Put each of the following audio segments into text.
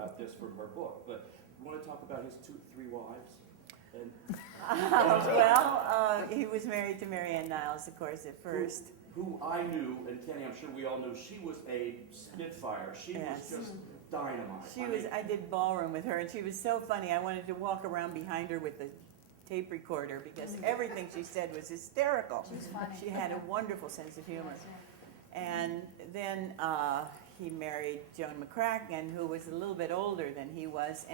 about this from her book, but you want to talk about his three wives? And he was married to Marianne Niles, of course, at first. Who I knew, and Kenny, I'm sure we all knew, she was a spitfire. She was just dynamite. I did ballroom with her, and she was so funny. I wanted to walk around behind her with the tape recorder because everything she said was hysterical. She's funny. She had a wonderful sense of humor. And then he married Joan McCracken, who was a little bit older than he was,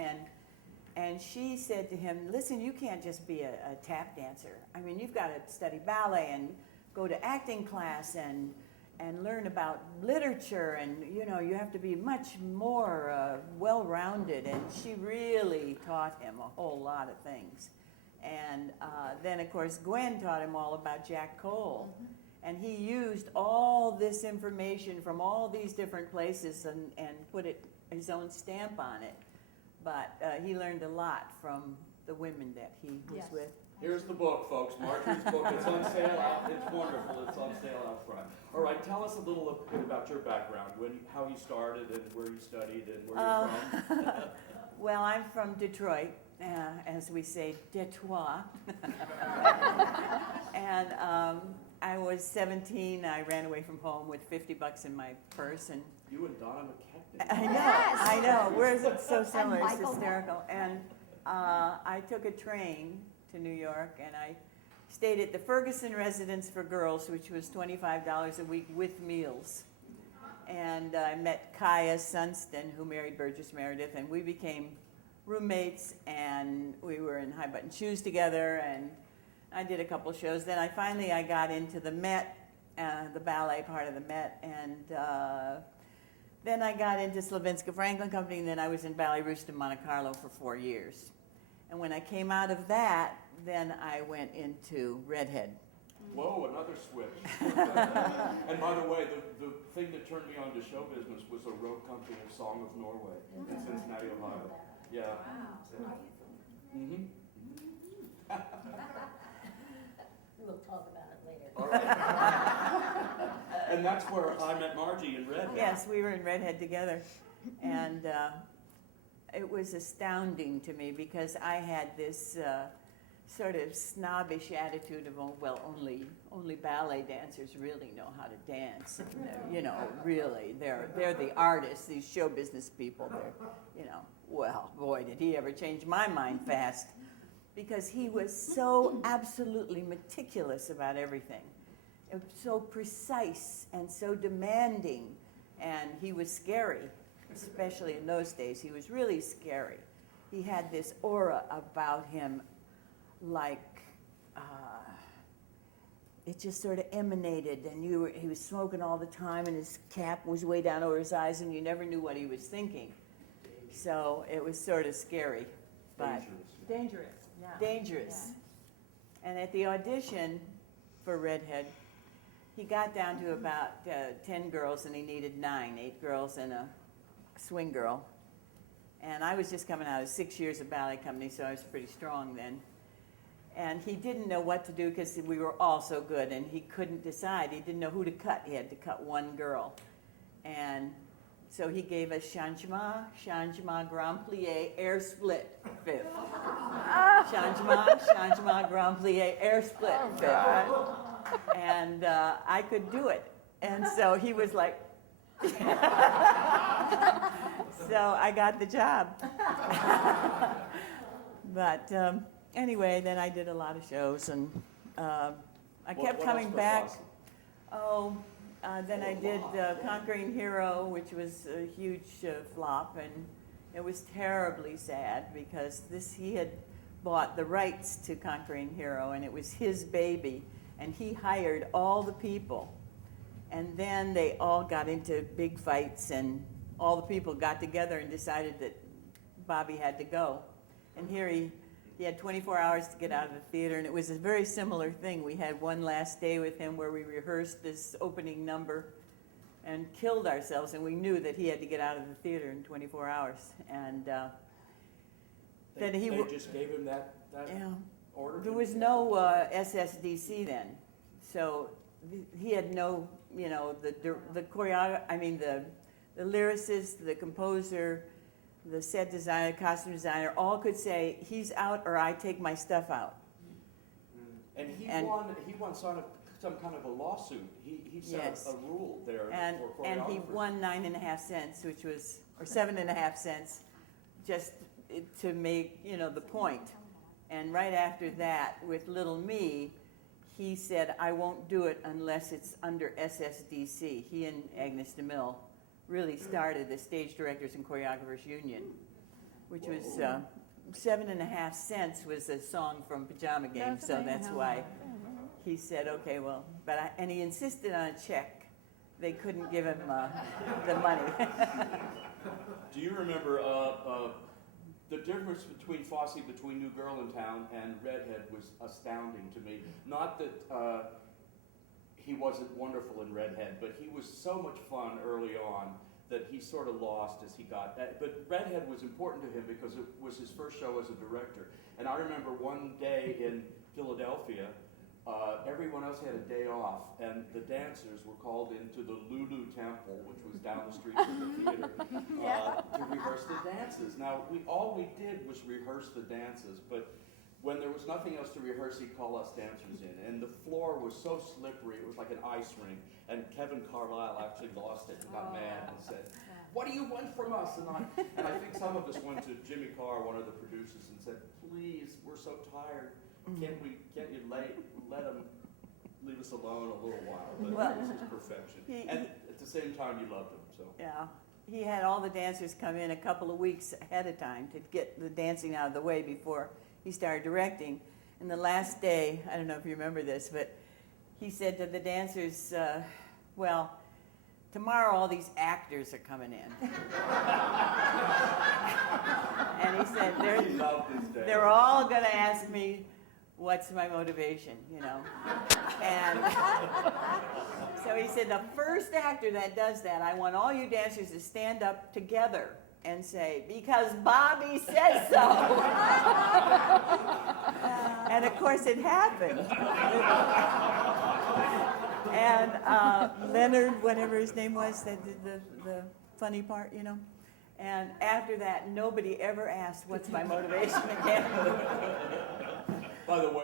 and she said to him, listen, you can't just be a tap dancer. I mean, you've got to study ballet and go to acting class and learn about literature, and you have to be much more well-rounded. And she really taught him a whole lot of things. And then, of course, Gwen taught him all about Jack Cole. Mm-hmm. And he used all this information from all these different places and put his own stamp on it. But he learned a lot from the women that he was with. Here's the book, folks. Marge's book. It's on sale out. It's wonderful. It's on sale out front. All right, tell us a little bit about your background, how you started and where you studied and where you're from. Well, I'm from Detroit, as we say, Detroit. And I was 17. I ran away from home with $50 in my purse, and you and Donna McKechnie. I know. We're so similar. It's hysterical. And I took a train to New York, and I stayed at the Ferguson Residence for Girls, which was $25 a week with meals. And I met Kaya Sunston, who married Burgess Meredith, and we became roommates, and we were in high button shoes together, and I did a couple shows. Then I got into the Met, the ballet part of the Met, and then I got into Slavinsky Franklin Company, and then I was in Ballet Russe de Monte Carlo for 4 years. And when I came out of that, then I went into Redhead. Whoa, another switch. And by the way, the thing that turned me on to show business was a road company of Song of Norway in Cincinnati, Ohio. Yeah. Wow. Yeah. Mm-hmm. We'll talk about it later. All right. And that's where I met Margie in Redhead. Yes, we were in Redhead together. And it was astounding to me because I had this sort of snobbish attitude of, only ballet dancers really know how to dance. And really, they're the artists, these show business people. Well, boy, did he ever change my mind fast. Because he was so absolutely meticulous about everything. It was so precise and so demanding. And he was scary, especially in those days. He was really scary. He had this aura about him, like it just sort of emanated, and he was smoking all the time, and his cap was way down over his eyes, and you never knew what he was thinking. So it was sort of scary, but dangerous. Yeah. Dangerous. Yeah. And at the audition for Redhead, he got down to about 10 girls, and he needed 9, 8 girls and a swing girl. And I was just coming out of 6 years of ballet company, so I was pretty strong then. And he didn't know what to do because we were all so good, and he couldn't decide. He didn't know who to cut. He had to cut one girl. And so he gave us changement, grand plie, air split, fifth. Changement, grand plie, air split, fifth. And I could do it. And so he was like, so I got the job. But anyway, then I did a lot of shows, and I kept coming back. Then I did Conquering Hero, which was a huge flop, and it was terribly sad because he had bought the rights to Conquering Hero, and it was his baby, and he hired all the people. And then they all got into big fights, and all the people got together and decided that Bobby had to go. And here he had 24 hours to get out of the theater, and it was a very similar thing. We had one last day with him where we rehearsed this opening number and killed ourselves, and we knew that he had to get out of the theater in 24 hours. And then they just gave him that order? There was no SSDC then, so he had no, the choreographer, the lyricist, the composer, the set designer, costume designer, all could say, he's out or I take my stuff out. And he And- won some kind of a lawsuit. He set Yes. a rule there And for he choreographers. won 9.5 cents, which was, or 7.5 cents, just to make, the point. And right after that, with Little Me, he said, I won't do it unless it's under SSDC. He and Agnes DeMille really started the Stage Directors and Choreographers Union, which was 7.5 cents was a song from Pajama Game, so that's why he said, okay, well, and he insisted on a check. They couldn't give him the money. Do you remember the difference between Fosse, between New Girl in Town and Redhead was astounding to me. Not that he wasn't wonderful in Redhead, but he was so much fun early on that he sort of lost as he got. But Redhead was important to him because it was his first show as a director. And I remember one day in Philadelphia, everyone else had a day off, and the dancers were called into the Lulu Temple, which was down the street from the theater, to rehearse the dances. Now, all we did was rehearse the dances, but when there was nothing else to rehearse, he'd call us dancers in. And the floor was so slippery, it was like an ice rink. And Kevin Carlisle actually lost it and got mad and said, what do you want from us? And I think some of us went to Jimmy Carr, one of the producers, and said, please, we're so tired. Can't you let him leave us alone a little while? But Well, it was his perfection. And at the same time, you loved him. So Yeah, he had all the dancers come in a couple of weeks ahead of time to get the dancing out of the way before he started directing. And the last day, I don't know if you remember this, but he said to the dancers, well, tomorrow all these actors are coming in. And he said, he loved his day. they're all going to ask me, what's my motivation, And so he said, the first actor that does that, I want all you dancers to stand up together and say, because Bobby says so. And of course it happened. And Leonard, whatever his name was, that did the funny part, And after that, nobody ever asked, what's my motivation again? By the way,